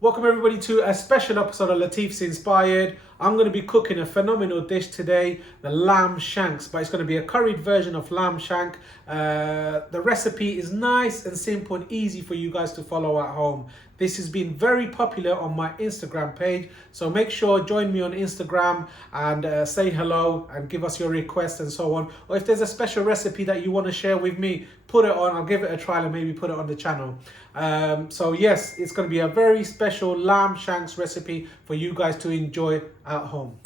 Welcome everybody to a special episode of Latifs Inspired. I'm going to be cooking a phenomenal dish today, the lamb shanks, but it's going to be a curried version of lamb shank. The recipe is nice and simple and easy for you guys to follow at home. This has been very popular on my Instagram page, so make sure join me on Instagram and say hello and give us your requests and so on. Or if there's a special recipe that you want to share with me, put it on. I'll give it a try and maybe put it on the channel. So yes, it's going to be a very special lamb shanks recipe for you guys to enjoy at home.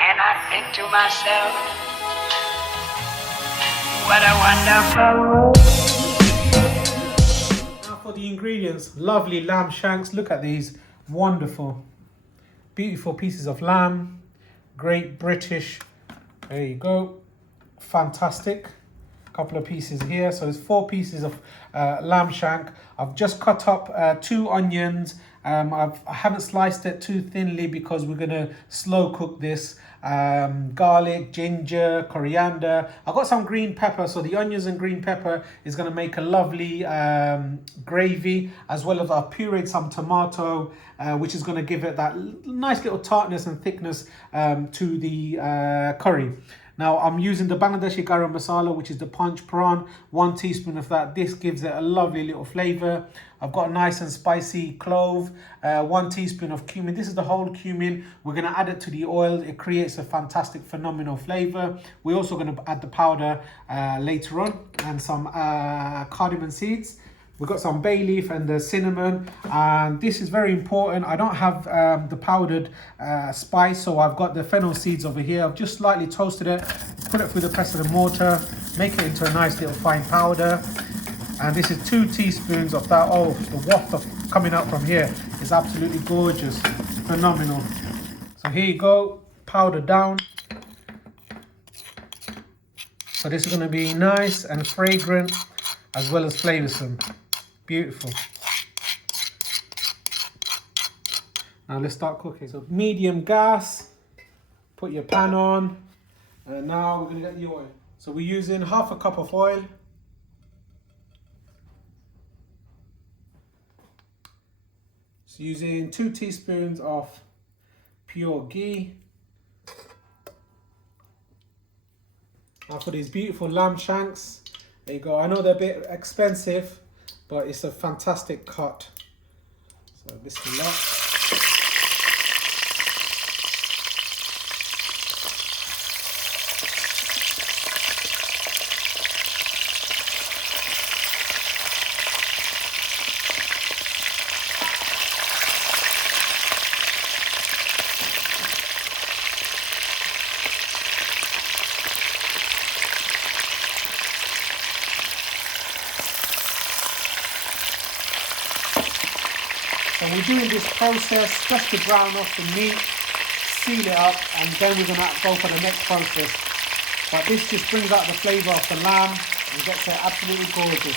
And I think to myself, what a wonderful world. Now for the ingredients, lovely lamb shanks. Look at these wonderful, beautiful pieces of lamb. Great British. There you go. Fantastic. Couple of pieces here, so it's 4 pieces of lamb shank. I've just cut up 2 onions. I haven't sliced it too thinly because we're gonna slow cook this. Garlic, ginger, coriander. I've got some green pepper, so the onions and green pepper is gonna make a lovely gravy, as well as I've pureed some tomato, which is gonna give it that nice little tartness and thickness to the curry. Now I'm using the Bangladeshi garam masala, which is the punch prawn, 1 teaspoon of that. This gives it a lovely little flavor. I've got a nice and spicy clove, 1 teaspoon of cumin. This is the whole cumin. We're gonna add it to the oil. It creates a fantastic, phenomenal flavor. We're also gonna add the powder later on, and some cardamom seeds. We've got some bay leaf and the cinnamon, and this is very important. I don't have the powdered spice, so I've got the fennel seeds over here. I've just slightly toasted it, put it through the press of the mortar, make it into a nice little fine powder. And this is 2 teaspoons of that. Oh, the waft of coming out from here is absolutely gorgeous, phenomenal. So here you go, powder down. So this is going to be nice and fragrant, as well as flavoursome. Beautiful. Now let's start cooking. So medium gas, put your pan on, and now we're going to get the oil. So we're using 1/2 cup of oil. So using 2 teaspoons of pure ghee. Now for these beautiful lamb shanks, there you go. I know they're a bit expensive, but it's a fantastic cut. So bismillah. So we're doing this process just to brown off the meat, seal it up, and then we're going to go for the next process. But this just brings out the flavour of the lamb and gets it absolutely gorgeous.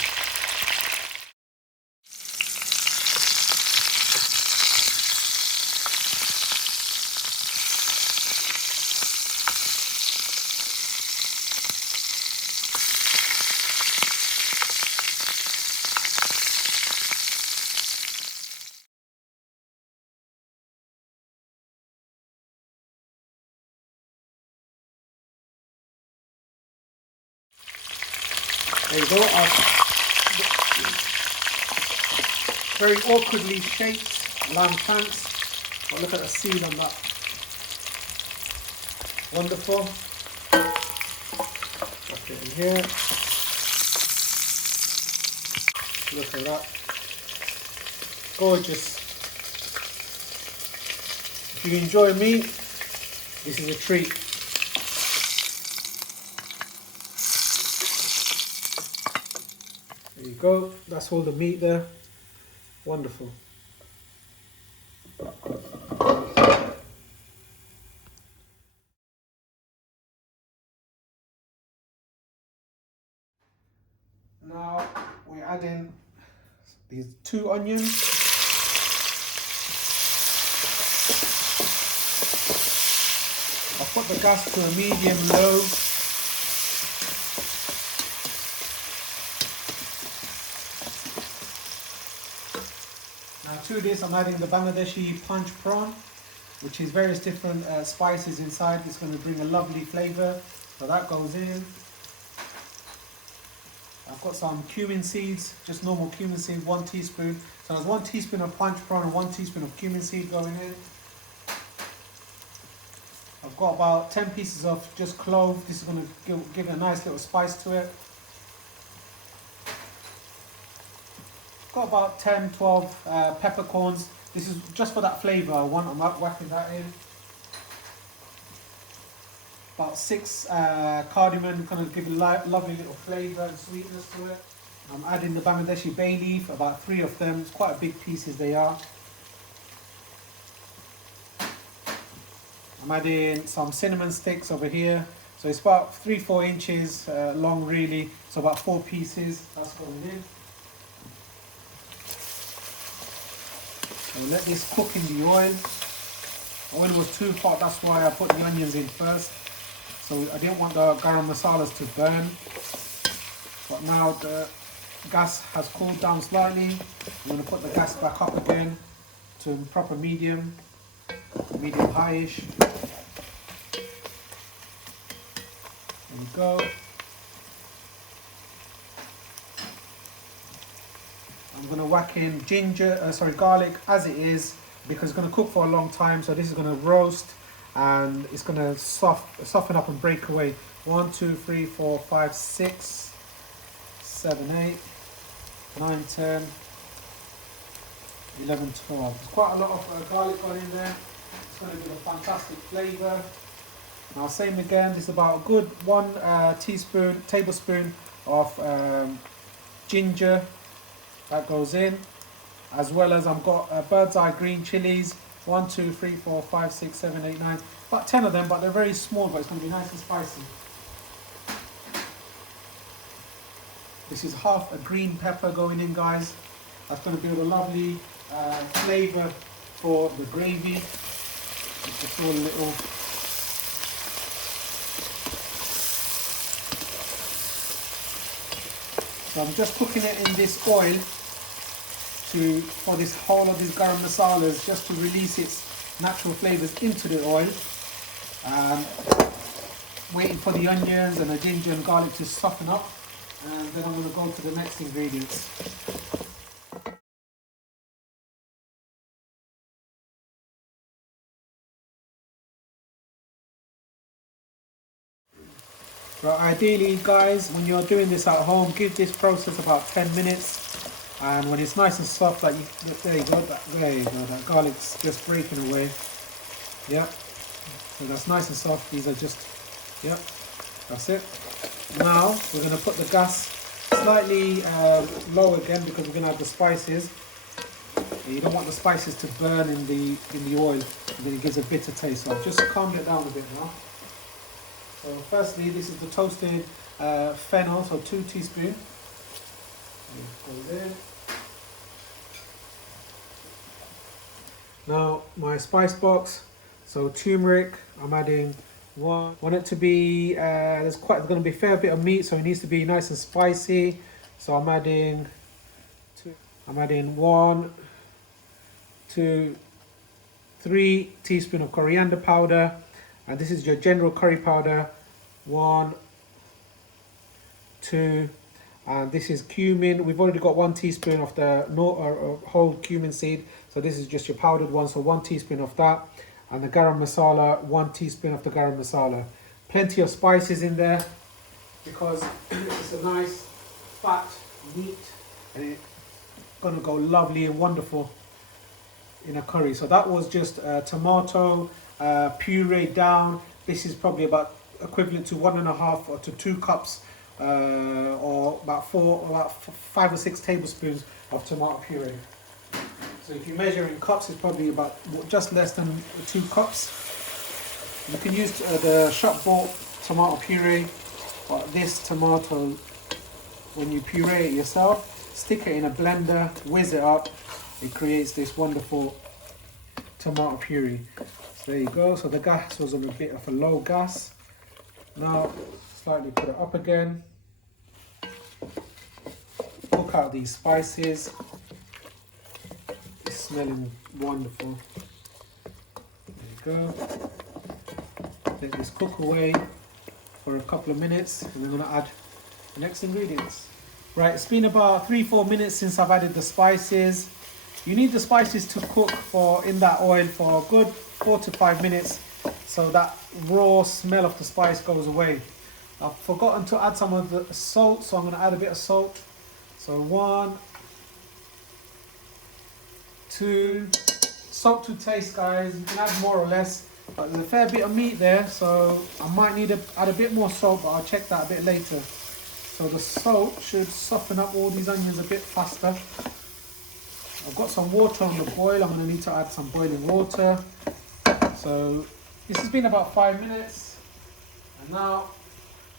There you go. Very awkwardly shaped lamb shanks. But look at the seal on that. Wonderful. Pop it in here. Look at that. Gorgeous. If you enjoy meat, this is a treat. There you go, that's all the meat there. Wonderful. Now we're adding these 2 onions. I'll put the gas to a medium low. Now to this I'm adding the Bangladeshi punch prawn, which is various different spices inside. It's going to bring a lovely flavour. So that goes in. I've got some cumin seeds, just normal cumin seed, 1 teaspoon. So there's 1 teaspoon of punch prawn and 1 teaspoon of cumin seed going in. I've got about 10 pieces of just clove. This is going to give it a nice little spice to it. Got about 10, 12 peppercorns. This is just for that flavour I want. I'm whacking that in. About 6 cardimon, kind of give a lovely little flavour and sweetness to it. I'm adding the Bangladeshi bay leaf, about 3 of them. It's quite big pieces they are. I'm adding some cinnamon sticks over here. So it's about 3-4 inches long really. So about 4 pieces. That's going in. So let this cook in the oil. The oil was too hot, that's why I put the onions in first. So I didn't want the garam masalas to burn. But now the gas has cooled down slightly. I'm going to put the gas back up again to proper medium high-ish. There we go. I'm going to whack in garlic as it is, because it's going to cook for a long time. So this is going to roast and it's going to soften up and break away. 1, 2, 3, 4, 5, 6, 7, 8, 9, 10, 11, 12. There's quite a lot of garlic gone in there. It's going to give a fantastic flavour. Now same again, this is about a good 1 tablespoon of ginger. That goes in, as well as I've got bird's eye green chilies. 1, 2, 3, 4, 5, 6, 7, 8, 9. About 10 of them, but they're very small, but it's going to be nice and spicy. This is half a green pepper going in, guys. That's going to build a lovely flavour for the gravy. It's just all a little. So I'm just cooking it in this oil for this whole of these garam masalas, just to release its natural flavours into the oil. Waiting for the onions and the ginger and garlic to soften up, and then I'm going to go to the next ingredients. Right, ideally guys, when you're doing this at home, give this process about 10 minutes. And when it's nice and soft, like there you go, that garlic's just breaking away. Yeah, so that's nice and soft. These are just, yeah, that's it. Now we're going to put the gas slightly low again, because we're going to add the spices. And you don't want the spices to burn in the oil, and then it gives a bitter taste. So I've just calmed it down a bit now. So firstly, this is the toasted fennel, so 2 teaspoons. Goes in. Now my spice box, so turmeric, I'm adding 1. Want it to be, there's going to be a fair bit of meat, so it needs to be nice and spicy. So I'm adding 2. I'm adding 1, 2, 3 teaspoons of coriander powder, and this is your general curry powder. 1, 2. And this is cumin. We've already got 1 teaspoon of the whole cumin seed. So this is just your powdered one. So 1 teaspoon of that. And the garam masala, 1 teaspoon of the garam masala. Plenty of spices in there, because it's a nice fat meat. And it's going to go lovely and wonderful in a curry. So that was just tomato puree down. This is probably about equivalent to 1.5 or to 2 cups. Or about 5 or 6 tablespoons of tomato puree. So if you measure in cups, it's probably about just less than 2 cups. You can use the shop bought tomato puree, but this tomato, when you puree it yourself, stick it in a blender, whiz it up, it creates this wonderful tomato puree. So there you go. So the gas was on a bit of a low gas. Now slightly put it up again. Cook out these spices. It's smelling wonderful. There you go. Let this cook away for a couple of minutes and we're going to add the next ingredients. Right, it's been about 3-4 minutes since I've added the spices. You need the spices to cook in that oil for a good 4 to 5 minutes so that raw smell of the spice goes away. I've forgotten to add some of the salt, so I'm going to add a bit of salt. So 1, 2, salt to taste, guys. You can add more or less, but there's a fair bit of meat there, so I might need to add a bit more salt, but I'll check that a bit later. So the salt should soften up all these onions a bit faster. I've got some water on the boil. I'm going to need to add some boiling water. So this has been about 5 minutes, and now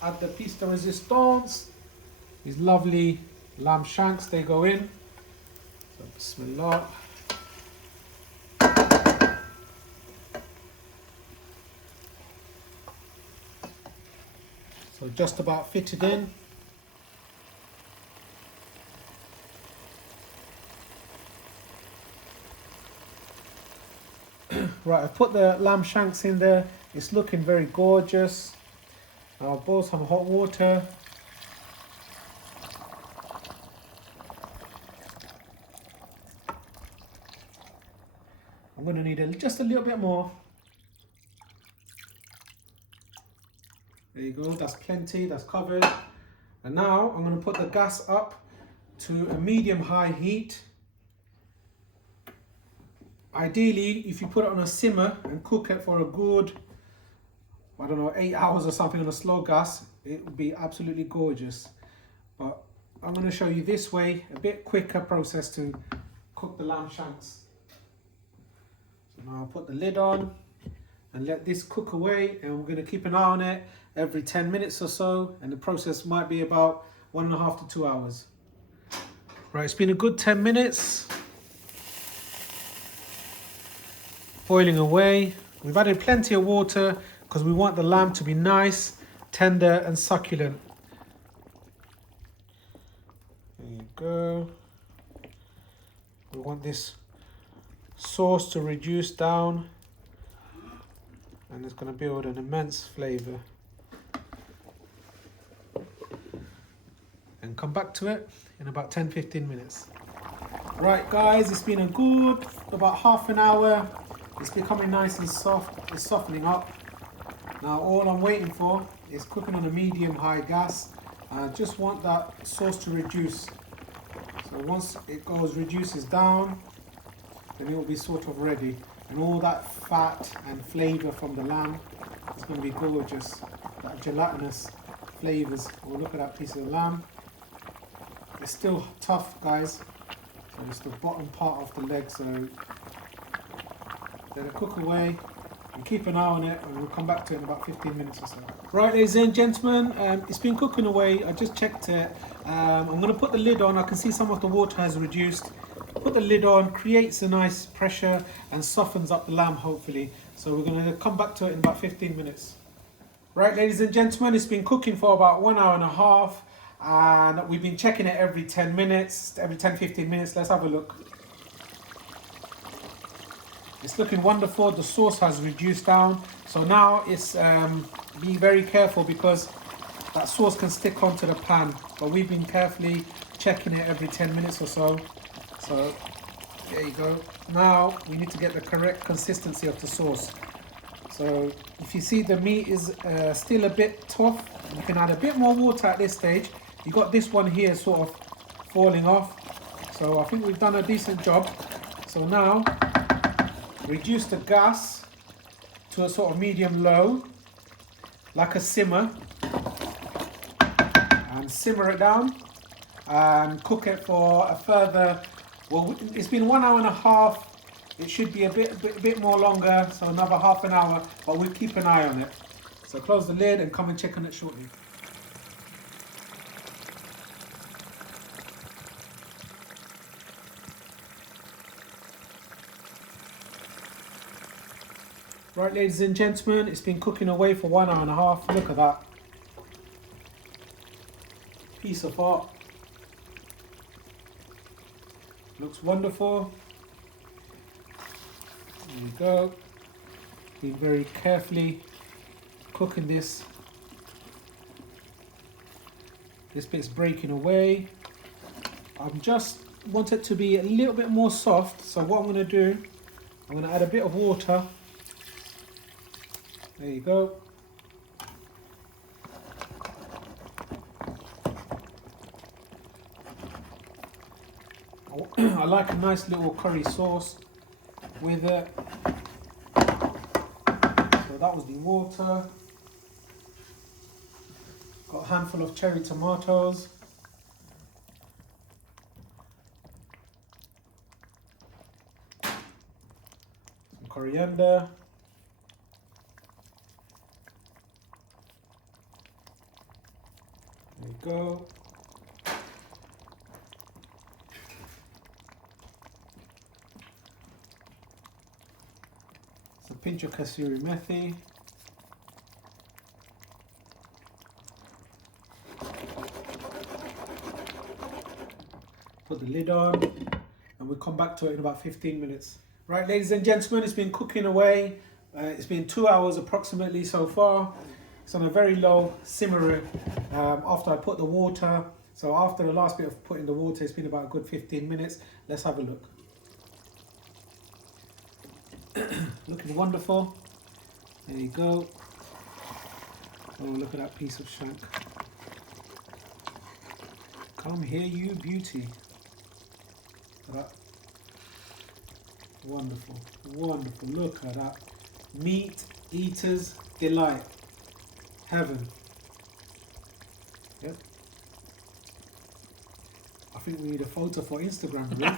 add the piece de resistance. These lovely lamb shanks, they go in. So bismillah. So just about fitted in. Right, I've put the lamb shanks in there. It's looking very gorgeous. I'll boil some hot water. I'm going to need just a little bit more. There you go, that's plenty, that's covered. And now I'm going to put the gas up to a medium-high heat. Ideally, if you put it on a simmer and cook it for a good, I don't know, 8 hours or something on a slow gas, it would be absolutely gorgeous. But I'm going to show you this way, a bit quicker process to cook the lamb shanks. So now I'll put the lid on and let this cook away, and we're going to keep an eye on it every 10 minutes or so, and the process might be about 1.5 to 2 hours. Right, it's been a good 10 minutes. Boiling away. We've added plenty of water because we want the lamb to be nice, tender and succulent. There you go. We want this sauce to reduce down, and it's going to build an immense flavour. And come back to it in about 10-15 minutes. Right guys, it's been a good about half an hour. It's becoming nice and soft. It's softening up. Now all I'm waiting for is cooking on a medium-high gas. I just want that sauce to reduce. So once it reduces down, then it will be sort of ready. And all that fat and flavour from the lamb is going to be gorgeous. That gelatinous flavours. Oh, look at that piece of lamb. It's still tough, guys. So it's the bottom part of the leg. So let it cook away and keep an eye on it, and we'll come back to it in about 15 minutes or so. Right, ladies and gentlemen, it's been cooking away. I just checked it. I'm going to put the lid on. I can see some of the water has reduced. Put the lid on, creates a nice pressure and softens up the lamb, hopefully. So we're going to come back to it in about 15 minutes. Right, ladies and gentlemen, it's been cooking for about 1.5 hours, and we've been checking it every 10 minutes, every 10-15 minutes. Let's have a look. It's looking wonderful. The sauce has reduced down. So now it's be very careful because that sauce can stick onto the pan. But we've been carefully checking it every 10 minutes or so. So there you go. Now we need to get the correct consistency of the sauce. So if you see the meat is still a bit tough, you can add a bit more water at this stage. You got this one here sort of falling off. So I think we've done a decent job. So now reduce the gas to a sort of medium-low, like a simmer, and simmer it down and cook it for a further, well, it's been 1.5 hours. It should be a bit more longer, so another half an hour, but we'll keep an eye on it. So close the lid and come and check on it shortly. Right, ladies and gentlemen, it's been cooking away for 1.5 hours. Look at that. Piece of art. Looks wonderful. There we go. Been very carefully cooking this. This bit's breaking away. I'm just want it to be a little bit more soft. So what I'm going to do, I'm going to add a bit of water. There you go. I like a nice little curry sauce with it. So that was the water. Got a handful of cherry tomatoes. Some coriander. There you go. A pinch of kasuri methi. Put the lid on and we'll come back to it in about 15 minutes. Right, ladies and gentlemen, it's been cooking away. It's been 2 hours approximately so far. It's on a very low simmer after I put the water. So after the last bit of putting the water, it's been about a good 15 minutes. Let's have a look. Looking wonderful. There you go. Oh, look at that piece of shank. Come here, you beauty. Look at that. Wonderful, wonderful. Look at that. Meat eater's delight. Heaven. Yep. I think we need a photo for Instagram, really.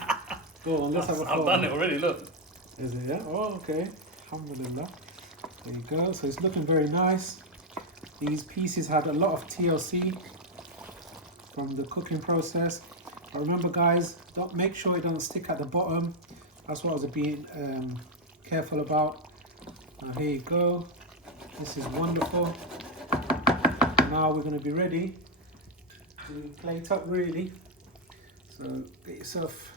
Go on, let's have a photo. I've done it already, look. Is it, yeah? Oh, okay. Alhamdulillah. There you go. So it's looking very nice. These pieces had a lot of TLC from the cooking process. But remember, guys, make sure it doesn't stick at the bottom. That's what I was being careful about. Now here you go. This is wonderful. Now we're going to be ready to plate up, really. So get yourself.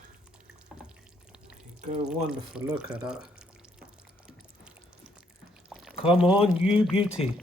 Go, wonderful, look at that. Come on, you beauty.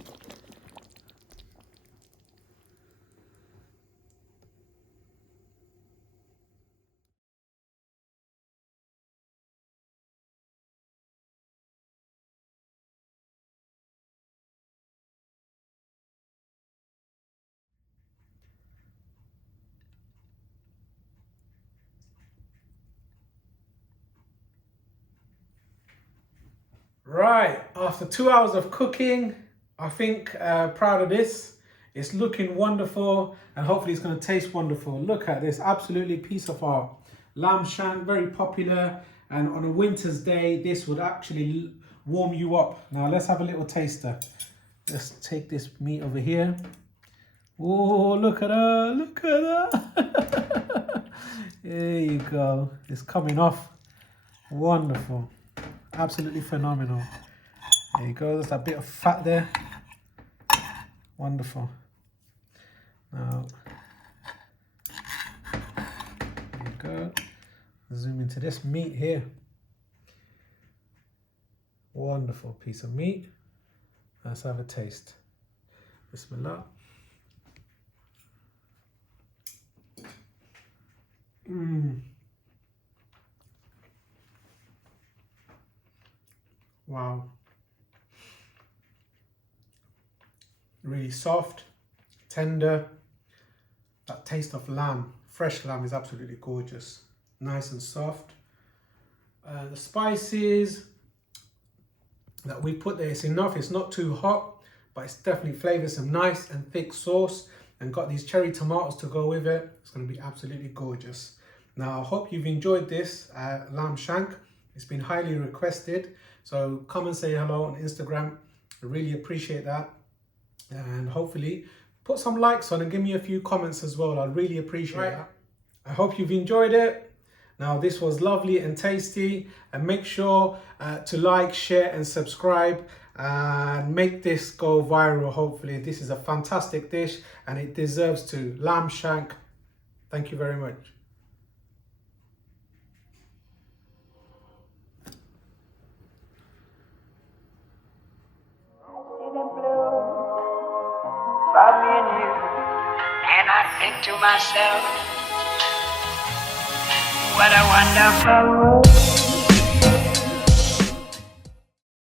Right, after 2 hours of cooking, I think proud of this. It's looking wonderful and hopefully it's going to taste wonderful. Look at this, absolutely piece of art. Lamb shank, very popular, and on a winter's day, this would actually warm you up. Now let's have a little taster. Let's take this meat over here. Oh, look at that, look at that. There you go, it's coming off. Wonderful. Absolutely phenomenal. There you go, there's that bit of fat there. Wonderful. Now, there you go. Zoom into this meat here. Wonderful piece of meat. Let's have a taste. Bismillah. Wow. Really soft, tender. That taste of lamb, fresh lamb, is absolutely gorgeous. Nice and soft. The spices that we put there, it's enough. It's not too hot, but it's definitely flavored some nice and thick sauce, and got these cherry tomatoes to go with it. It's going to be absolutely gorgeous. Now, I hope you've enjoyed this lamb shank. It's been highly requested. So come and say hello on Instagram. I really appreciate that. And hopefully put some likes on and give me a few comments as well. I really appreciate that. I hope you've enjoyed it. Now, this was lovely and tasty, and make sure to like, share and subscribe and make this go viral. Hopefully this is a fantastic dish and it deserves to. Lamb shank. Thank you very much. about me and you. And I think to myself, what a wonderful world.